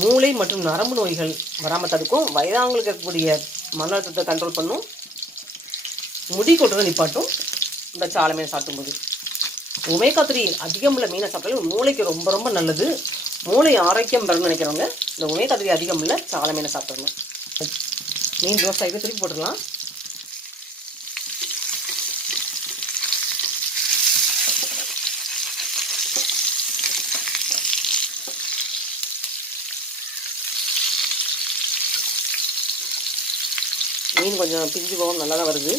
மூளை மற்றும் நரம்பு நோய்கள் வராமல் தடுக்கும், வயதானவங்களுக்கு இருக்கக்கூடிய மன அழுத்தத்தை கண்ட்ரோல் பண்ணும், முடி கொட்டுறதை நிப்பாட்டும் இந்த சாலை மீனை சாப்பிடும்போது. ஒமேகா 3 அதிகம் உள்ள மீனை சாப்பிட்டாலும் மூளைக்கு ரொம்ப ரொம்ப நல்லது. மூளை ஆரோக்கியம் பெறணும்னு நினைக்கிறவங்க இந்த ஒமேகா 3 அதிகம் உள்ள சாலை மீனை சாப்பிடணும். மீன் ரோஸ்ட் ஆகிட்டு திருப்பி போட்டுடலாம். மீன் கொஞ்சம் பிரிஞ்சு போகும், நல்லா தான் வருது.